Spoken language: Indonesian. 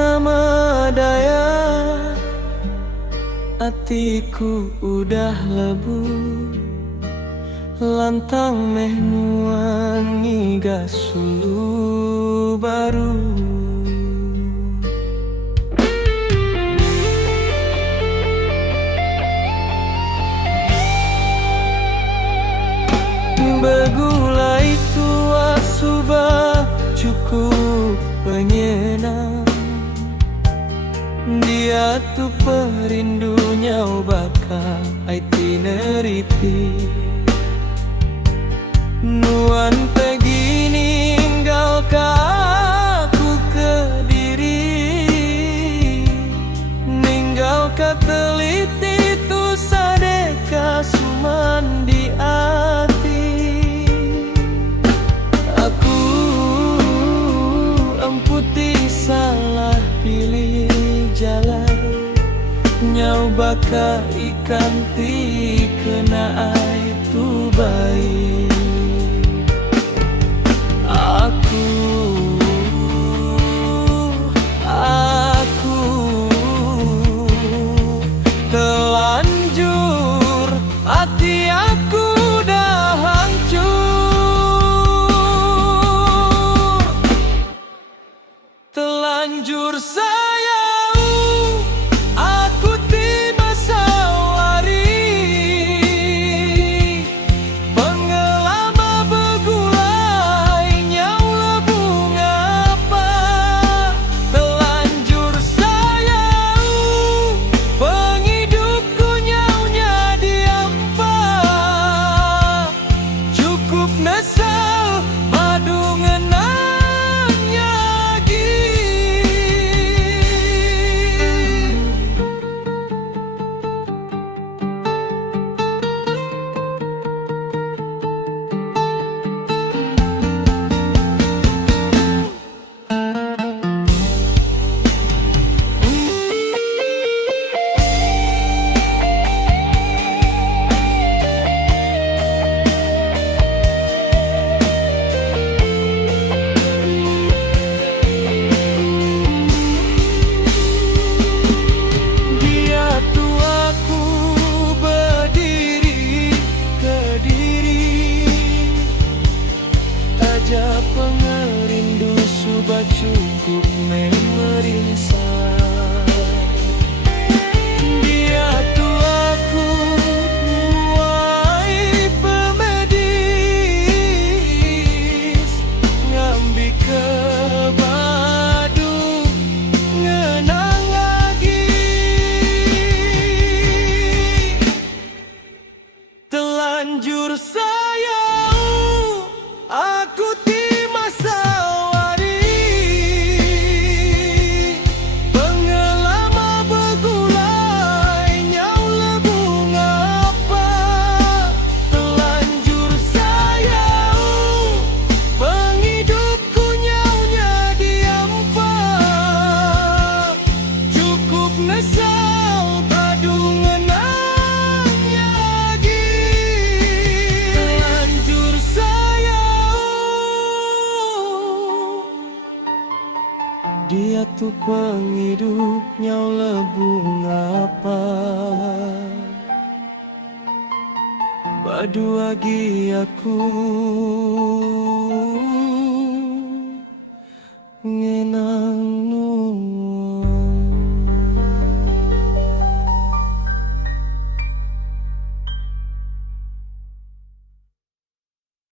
nama daya, atiku udah lebu, lantang meh nuangi gasulu baru. Begulai tua subah cukup penyenang, dia tu perindunya baka itineriti. Nuan pergi ninggalkan aku ke diri, ninggalkan teliti tu sadeka suman di hati. Aku emputi salah pilih jalan, nyau baka ikan ti kena itu baik. Aku telanjur, hati aku dah hancur. Telanjur sayang, aku ti masawari, pengelama begulai nyau lebung apa. Telanjur sayang, pengidupku nyaunya diampa. Cukup nesal padu ngenangnya lagi. Dia tu aku berdiri ke diri, aja pengerindu subah cukup memeriksa. Dia tu aku muai pemedis, ngambi ke badu ngenang lagi. Telanjur sayang, aku ti masawari, pengelama begulai nyau lebung apa. Telanjur sayang, pengidupku nyaunya diampa. Cukup nesal padu ngenangnya lagi. Telanjur sayang, dia tu penghidup nyau lebung apa. Padu lagi aku ngenang